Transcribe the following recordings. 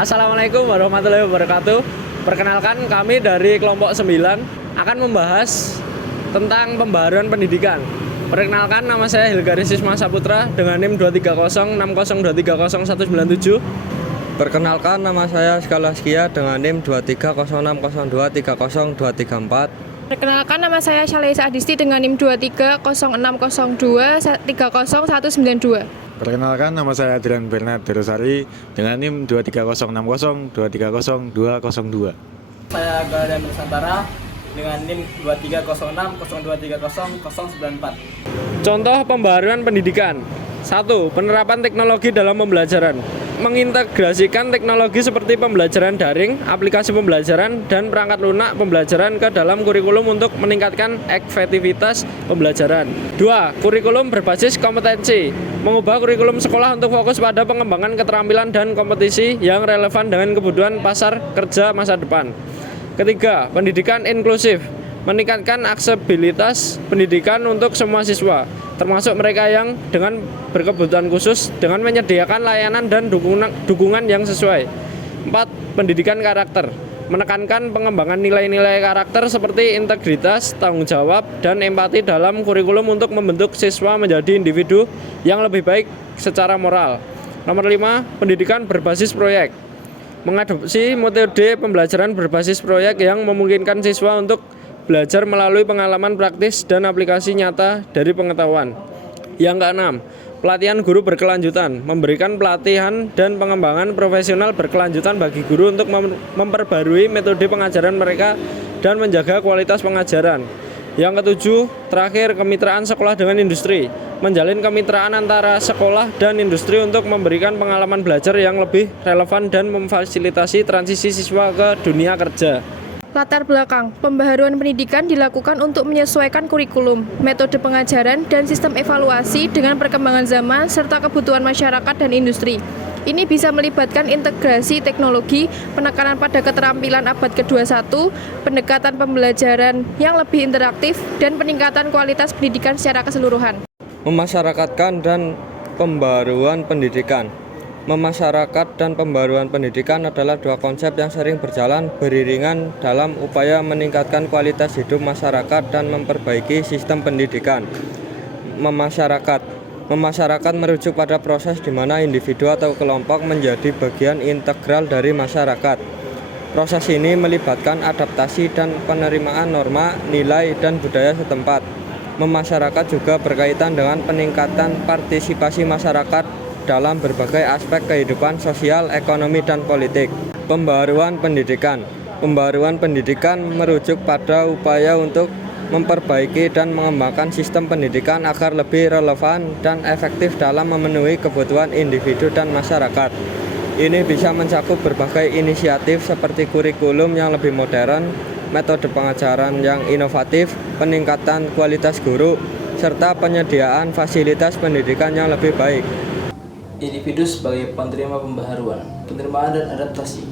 Assalamualaikum warahmatullahi wabarakatuh. Perkenalkan, kami dari kelompok 9 akan membahas tentang pembaharuan pendidikan. Perkenalkan, nama saya Hilgaris Isma Saputra dengan NIM 23060230197. Perkenalkan, nama saya Skalaskia dengan NIM 2306023023024. Perkenalkan, nama saya Syalesa Adisti dengan NIM 23060230192. Perkenalkan, nama saya Adrian Bernard Derosari dengan NIM 23060230202. Saya Galian Nusantara dengan NIM 23060230094. Contoh pembaharuan pendidikan. 1. Penerapan teknologi dalam pembelajaran. Mengintegrasikan teknologi seperti pembelajaran daring, aplikasi pembelajaran, dan perangkat lunak pembelajaran ke dalam kurikulum untuk meningkatkan efektivitas pembelajaran. 2. Kurikulum berbasis kompetensi. Mengubah kurikulum sekolah untuk fokus pada pengembangan keterampilan dan kompetisi yang relevan dengan kebutuhan pasar kerja masa depan. Ketiga, pendidikan inklusif. Meningkatkan aksesibilitas pendidikan untuk semua siswa, termasuk mereka yang dengan berkebutuhan khusus, dengan menyediakan layanan dan dukungan yang sesuai. 4. Pendidikan karakter. Menekankan pengembangan nilai-nilai karakter seperti integritas, tanggung jawab, dan empati dalam kurikulum untuk membentuk siswa menjadi individu yang lebih baik secara moral. Nomor 5. Pendidikan berbasis proyek. Mengadopsi metode pembelajaran berbasis proyek yang memungkinkan siswa untuk belajar melalui pengalaman praktis dan aplikasi nyata dari pengetahuan. Yang keenam, pelatihan guru berkelanjutan. Memberikan pelatihan dan pengembangan profesional berkelanjutan bagi guru untuk memperbarui metode pengajaran mereka dan menjaga kualitas pengajaran. Yang ketujuh, terakhir, kemitraan sekolah dengan industri. Menjalin kemitraan antara sekolah dan industri untuk memberikan pengalaman belajar yang lebih relevan dan memfasilitasi transisi siswa ke dunia kerja. Latar belakang, pembaharuan pendidikan dilakukan untuk menyesuaikan kurikulum, metode pengajaran, dan sistem evaluasi dengan perkembangan zaman serta kebutuhan masyarakat dan industri. Ini bisa melibatkan integrasi teknologi, penekanan pada keterampilan abad ke-21, pendekatan pembelajaran yang lebih interaktif, dan peningkatan kualitas pendidikan secara keseluruhan. Memasyarakatkan dan pembaruan pendidikan. Memasyarakat dan pembaruan pendidikan adalah dua konsep yang sering berjalan beriringan dalam upaya meningkatkan kualitas hidup masyarakat dan memperbaiki sistem pendidikan. Memasyarakat merujuk pada proses di mana individu atau kelompok menjadi bagian integral dari masyarakat. Proses ini melibatkan adaptasi dan penerimaan norma, nilai, dan budaya setempat. Memasyarakat juga berkaitan dengan peningkatan partisipasi masyarakat dalam berbagai aspek kehidupan sosial, ekonomi, dan politik. Pembaruan pendidikan. Pembaruan pendidikan merujuk pada upaya untuk memperbaiki dan mengembangkan sistem pendidikan agar lebih relevan dan efektif dalam memenuhi kebutuhan individu dan masyarakat. Ini bisa mencakup berbagai inisiatif seperti kurikulum yang lebih modern, metode pengajaran yang inovatif, peningkatan kualitas guru, serta penyediaan fasilitas pendidikan yang lebih baik. Individu sebagai penerima pembaharuan, penerimaan dan adaptasi.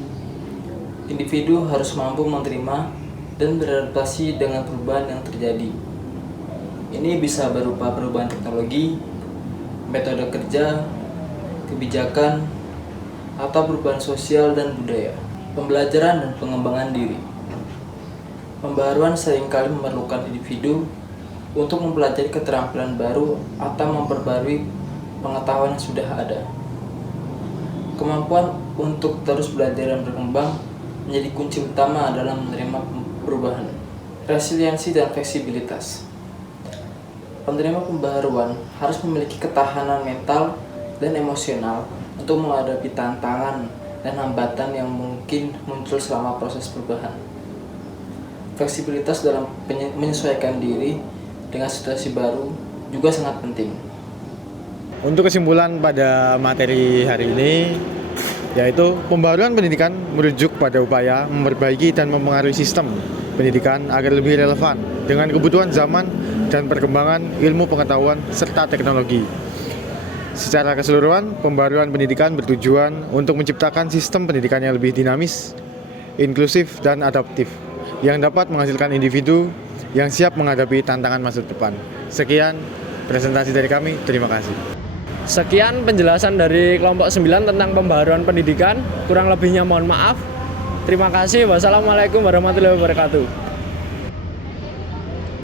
Individu harus mampu menerima dan beradaptasi dengan perubahan yang terjadi. Ini bisa berupa perubahan teknologi, metode kerja, kebijakan, atau perubahan sosial dan budaya, pembelajaran dan pengembangan diri. Pembaharuan seringkali memerlukan individu untuk mempelajari keterampilan baru atau memperbarui pengetahuan yang sudah ada. Kemampuan untuk terus belajar dan berkembang menjadi kunci utama dalam menerima perubahan. Resiliensi dan fleksibilitas. Penerima pembaharuan harus memiliki ketahanan mental dan emosional untuk menghadapi tantangan dan hambatan yang mungkin muncul selama proses perubahan. Fleksibilitas dalam menyesuaikan diri dengan situasi baru juga sangat penting. Untuk kesimpulan pada materi hari ini, yaitu pembaruan pendidikan merujuk pada upaya memperbaiki dan mempengaruhi sistem pendidikan agar lebih relevan dengan kebutuhan zaman dan perkembangan ilmu pengetahuan serta teknologi. Secara keseluruhan, pembaruan pendidikan bertujuan untuk menciptakan sistem pendidikan yang lebih dinamis, inklusif, dan adaptif, yang dapat menghasilkan individu yang siap menghadapi tantangan masa depan. Sekian presentasi dari kami, terima kasih. Sekian penjelasan dari kelompok 9 tentang pembaharuan pendidikan. Kurang lebihnya mohon maaf. Terima kasih. Wassalamualaikum warahmatullahi wabarakatuh.